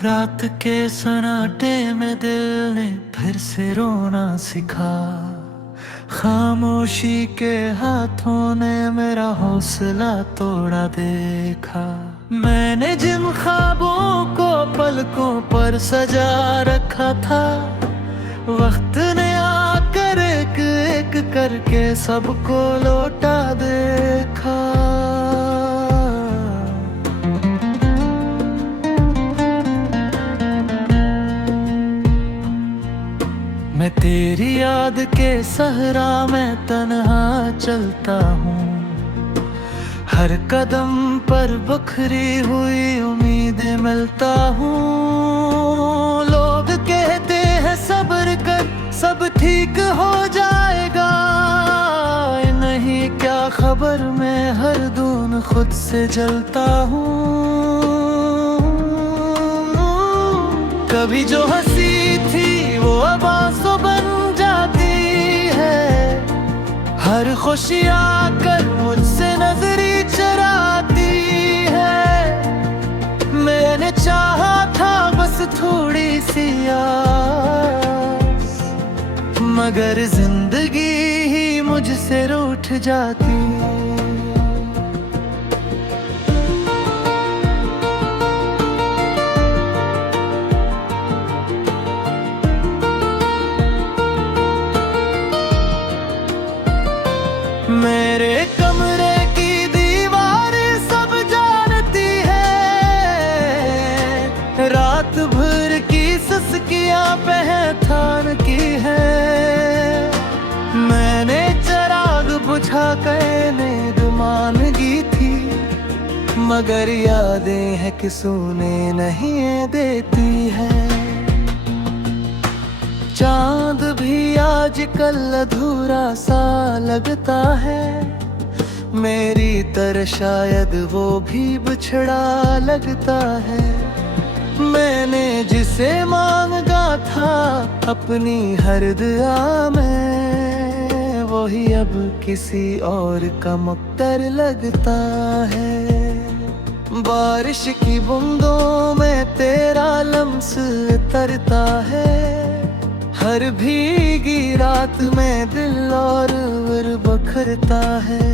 रात के सन्नाटे में दिल ने फिर से रोना सिखा। खामोशी के हाथों ने मेरा हौसला तोड़ा देखा। मैंने जिन ख्वाबों को पलकों पर सजा रखा था, वक्त ने आकर एक एक करके सबको लौटा देखा। मैं तेरी याद के सहरा में तन्हा चलता हूँ। हर कदम पर बखरी हुई उम्मीदें मिलता हूँ। लोग कहते हैं सब्र कर सब ठीक हो जाएगा, नहीं क्या खबर मैं हर दून खुद से जलता हूँ। कभी जो हंसी थी वो अब आंसू बन जाती है। हर खुशी आकर मुझसे नजरी चराती है। मैंने चाहा था बस थोड़ी सी आस, मगर जिंदगी ही मुझसे रूठ जाती। मेरे कमरे की दीवारें सब जानती है। रात भर की सस्कियां पहचान की है। मैंने चिराग बुझा कर नींद मांगी थी, मगर यादें हैं कि सोने नहीं देती है। चांद भी आजकल अधूरा सा लगता है। मेरी तरह शायद वो भी बिछड़ा लगता है। मैंने जिसे मांगा था अपनी हर दुआ में, वही अब किसी और का मुक्तर लगता है। बारिश की बूंदों में तेरा लम्स तरता है। हर भीगी रात में दिल और बखरता है।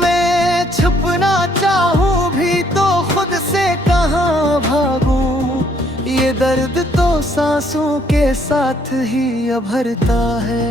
मैं छुपना चाहूँ भी तो खुद से कहाँ भागूं। ये दर्द तो सांसों के साथ ही अभरता है।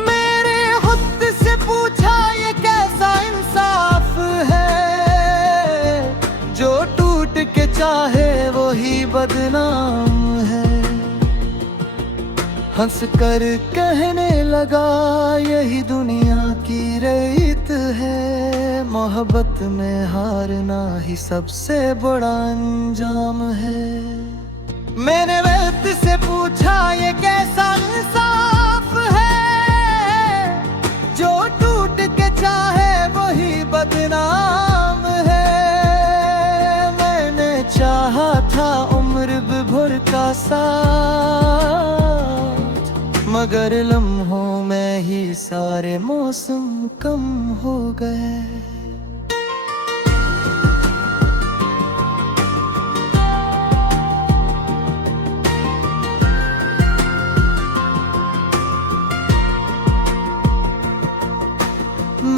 मेरे खुद से पूछा ये कैसा इंसाफ है, जो टूट के चाहे वही बदनाम है। हंस कर कहने लगा यही दुनिया की रीत है। मोहब्बत में हारना ही सबसे बड़ा अंजाम है। मैंने वक्त से पूछा ये कैसा इंसाफ है, जो टूट के चाहे वही बदनाम है। मैंने चाहा था उम्र भर का साथ, मगर लम्हों में ही सारे मौसम कम हो गए।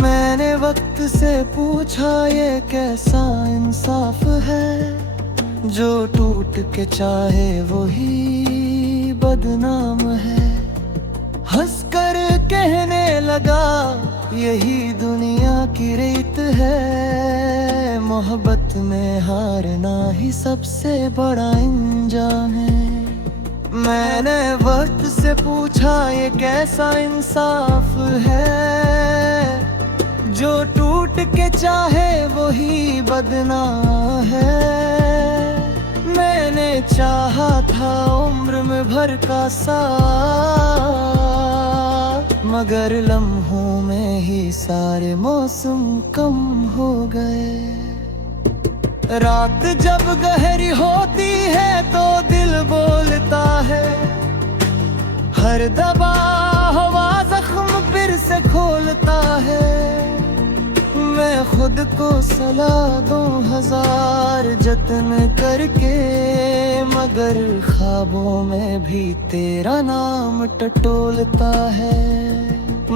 मैंने वक्त से पूछा ये कैसा इंसाफ है, जो टूट के चाहे वही बदनाम है। हंसकर कहने लगा यही दुनिया की रीत है। मोहब्बत में हारना ही सबसे बड़ा अंजाम है। मैंने वक्त से पूछा ये कैसा इंसाफ है, जो टूट के चाहे वही बदनाम है। मैंने चाहा था उम्र में भर का साथ, मगर लम्हों में ही सारे मौसम कम हो गए। रात जब गहरी होती है तो दिल बोलता है। हर दबा हुआ जख्म फिर से खोलता है। मैं मैं खुद को सलाह दूं हजार जतन करके, मगर ख्वाबों में भी तेरा नाम टटोलता है।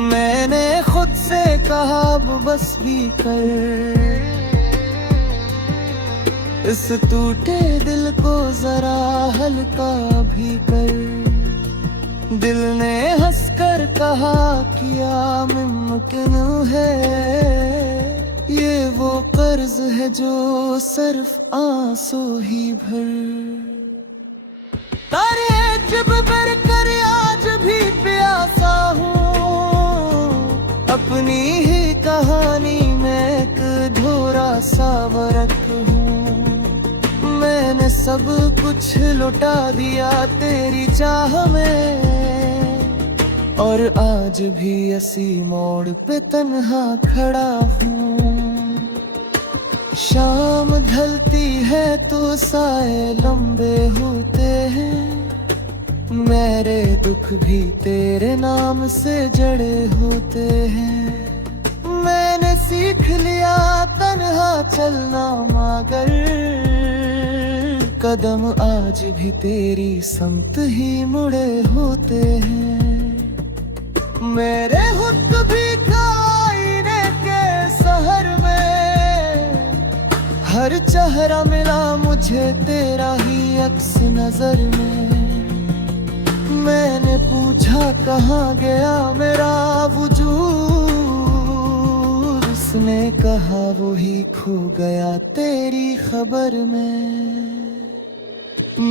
मैंने खुद से कहा बस भी कर, इस टूटे दिल को जरा हल्का भी कर। दिल ने हंसकर कहा क्या मुमकिन है, ये वो कर्ज है जो सिर्फ आंसू ही भर। तारे जब भर कर आज भी प्यासा हूँ, अपनी ही कहानी में एक अधूरा सा वरक हूँ। मैंने सब कुछ लुटा दिया तेरी चाह में, और आज भी इसी मोड़ पे तन्हा खड़ा हूँ। शाम ढलती है तो साए लंबे होते हैं, मेरे दुख भी तेरे नाम से जड़े होते हैं। मैंने सीख लिया तन्हा चलना, मगर कदम आज भी तेरी समत ही मुड़े होते हैं। मेरे हुक भी आईने के शहर में, हर चेहरा मिला मुझे तेरा ही अक्स नजर में। मैंने पूछा कहाँ गया मेरा वजूद, उसने कहा वो ही खो गया तेरी खबर में।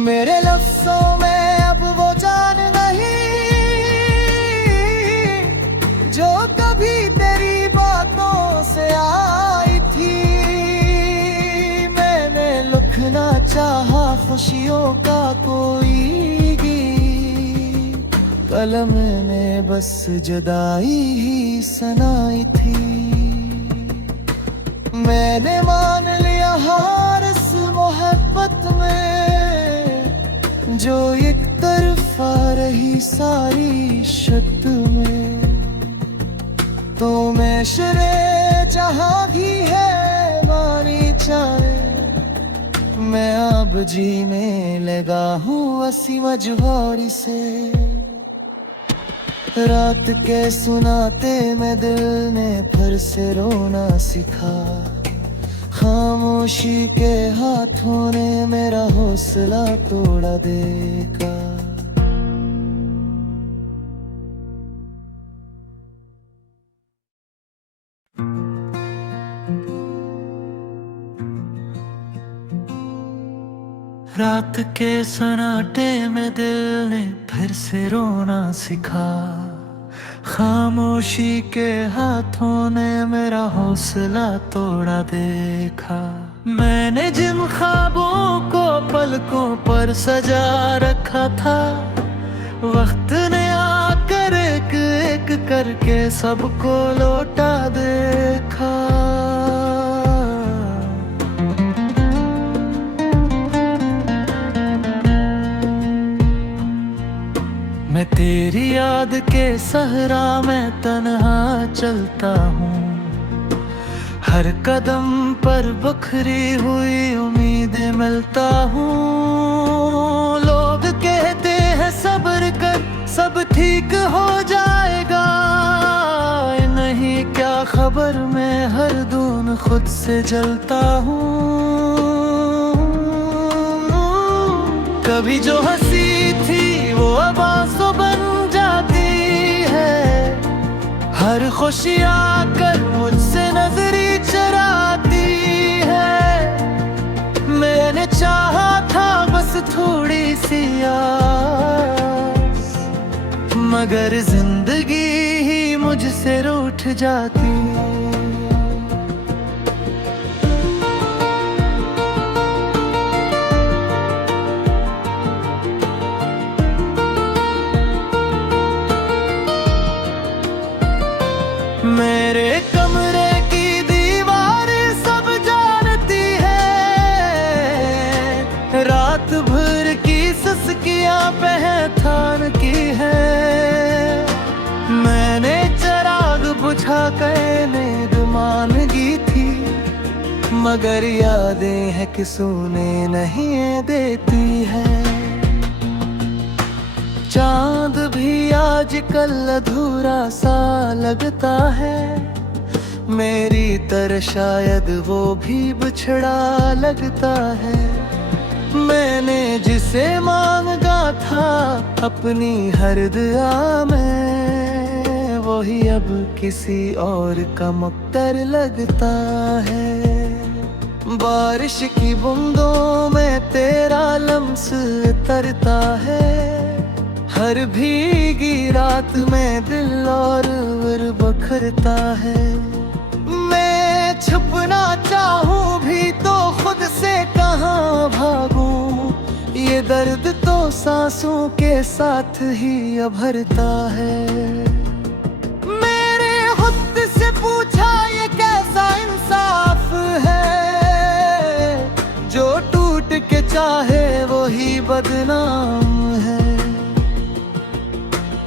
मेरे लफ्ज़ों में अब वो जान नहीं जो कभी तेरी बातों से आई थी। मैंने लिखना चाहा खुशियों का कोई गीत, कलम ने बस जुदाई ही सुनाई थी। मैंने मान लिया हार इस मोहब्बत में, जो एक तरफा रही सारी शर्त में। तो मैं शरे जहाँ भी है मानी चाहे, मैं अब जीने लगा हूँ असी मजबूरी से। रात के सुनाते मैं दिल ने फिर से रोना सीखा, खामोशी के हाथों ने मेरा हौसला तोड़ा देखा। रात के सन्नाटे में दिल ने फिर से रोना सीखा, खामोशी के हाथों ने मेरा हौसला तोड़ा देखा। मैंने जिन ख्वाबों को पलकों पर सजा रखा था, वक्त ने आकर एक एक करके सबको लौटा देखा। मैं तेरी याद के सहरा में तन्हा चलता हूँ, हर कदम पर बिखरी हुई उम्मीदें मिलता हूँ। लोग कहते हैं सब्र कर सब ठीक हो जाएगा, नहीं क्या खबर मैं हर दून खुद से जलता हूँ। कभी जो हंसी थी वो अब आंसू बन जाती है, हर खुशी आकर मुझसे नजरी चराती है। मैंने चाहा था बस थोड़ी सी आस, मगर जिंदगी ही मुझसे रूठ जाती। मेरे कमरे की दीवारें सब जानती है, रात भर की सस्कियां पहचान की है। मैंने चिराग बुझा कहने मगर यादें हैं कि सोने नहीं देती है। चांद भी आजकल अधूरा सा लगता है, मेरी तरह शायद वो भी बिछड़ा लगता है। मैंने जिसे मांगा था अपनी हर दुआ में, वही अब किसी और का मुक्तर लगता है। बारिश की बूंदों में तेरा लम्स तरता है, हर भीगी रात में दिल और बखरता है। मैं छुपना चाहूँ भी तो खुद से कहाँ भागूं, ये दर्द तो सांसों के साथ ही अभरता है। मेरे खुद से पूछा ये कैसा इंसाफ है, जो टूट के चाहे वही बदनाम है।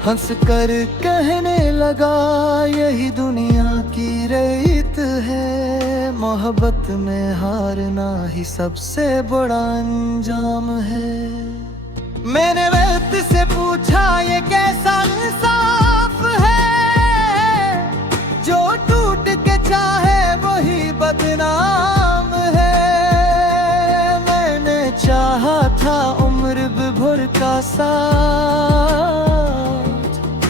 हंस कर कहने लगा यही दुनिया की रीत है, मोहब्बत में हारना ही सबसे बड़ा अंजाम है। मैंने वक्त से पूछा ये कैसा इंसाफ है, जो टूट के चाहे वही बदनाम है। मैंने चाहा था उम्र भर का साथ,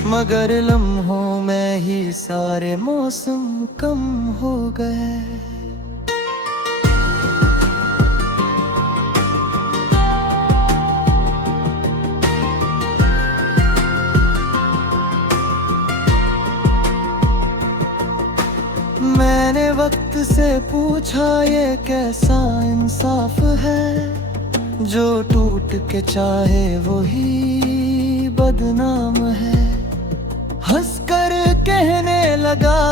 मगर लम्हों में ही सारे मौसम कम हो गए। मैंने वक्त से पूछा ये कैसा इंसाफ है, जो टूट के चाहे वही बदनाम है। हंसकर कहने लगा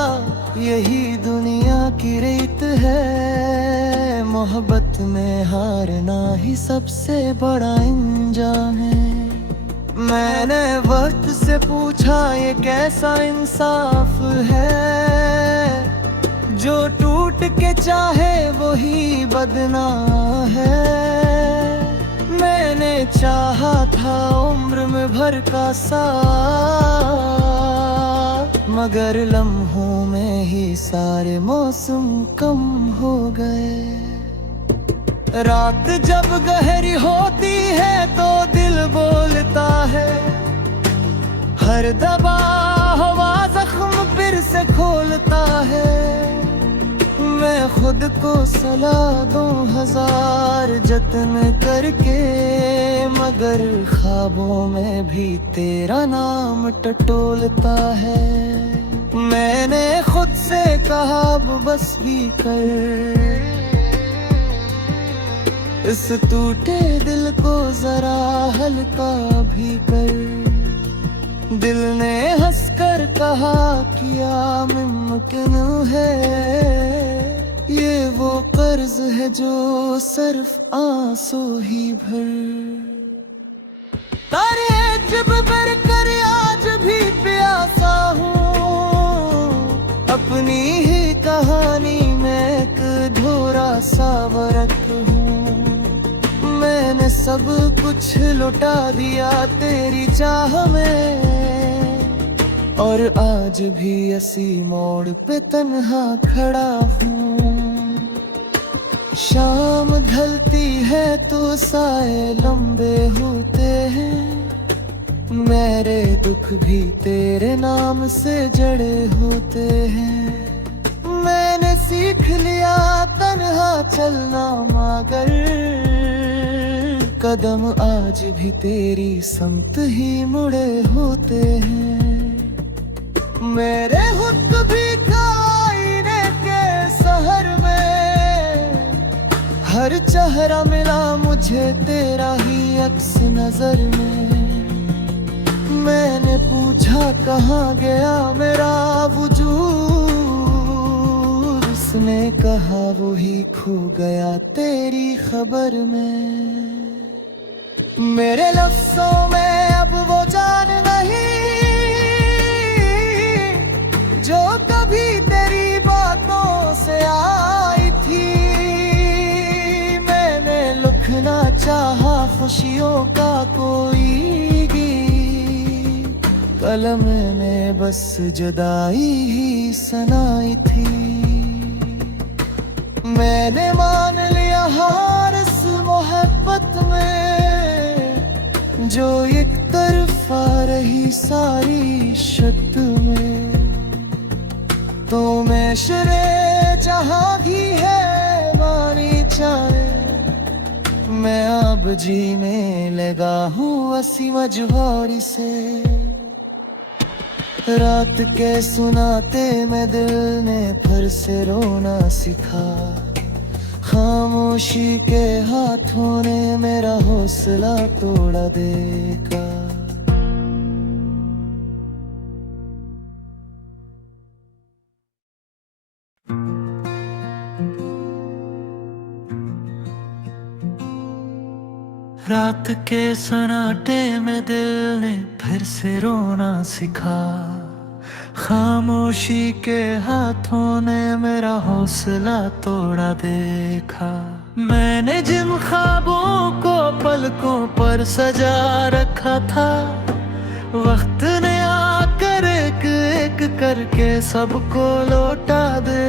यही दुनिया की रीत है, मोहब्बत में हारना ही सबसे बड़ा अंजाम है। मैंने वक्त से पूछा ये कैसा इंसाफ है, जो टूट के चाहे वही बदनाम है। मैंने चाहा था उम्र में भर का साथ, मगर लम्हों में ही सारे मौसम कम हो गए। रात जब गहरी होती है तो दिल बोलता है, हर दबा हवा जख्म फिर से खोलता है। मैं खुद को सलाह दूं हजार जतन करके, मगर ख्वाबों में भी तेरा नाम टटोलता है। मैंने खुद से कहा बस भी कर, इस टूटे दिल को जरा हल्का भी कर। दिल ने हंसकर कहा क्या मुमकिन है, ये वो कर्ज है जो सिर्फ आंसू ही भर। तारे जब भर कर आज भी प्यासा हूँ, अपनी ही कहानी में एक ढोरा सा वरक हूँ। मैंने सब कुछ लुटा दिया तेरी चाह में, और आज भी इसी मोड़ पे तन्हा खड़ा हूँ। शाम ढलती है तो साए लंबे होते हैं, मेरे दुख भी तेरे नाम से जड़े होते हैं। मैंने सीख लिया तन्हा चलना, मगर कदम आज भी तेरी समत ही मुड़े होते हैं। मेरे हुक्क भी आईने के शहर में, हर चेहरा मिला मुझे तेरा ही अक्स नजर में। मैंने पूछा कहाँ गया मेरा वजूद, उसने कहा वो ही खो गया तेरी खबर में। मेरे लफ्ज़ों में अब वो जान नहीं जो कभी तेरी बातों से आई थी। खुशियों का कोई गीत, कलम ने बस जुदाई ही सुनाई थी। मैंने मान लिया हार इस मोहब्बत में, जो एक तरफा रही सारी शर्त में। तो मैं शरे जहां की है मानी चाहे, मैं अब जीने लगा हूँ असी मजबूरी से। रात के सुनाते मैं दिल ने फिर से रोना सीखा, खामोशी के हाथों ने मेरा हौसला तोड़ा देखा। रात के सन्नाटे में दिल ने फिर से रोना सीखा, खामोशी के हाथों ने मेरा हौसला तोड़ा देखा। मैंने जिन ख्वाबों को पलकों पर सजा रखा था, वक्त ने आकर एक एक करके सबको लौटा दे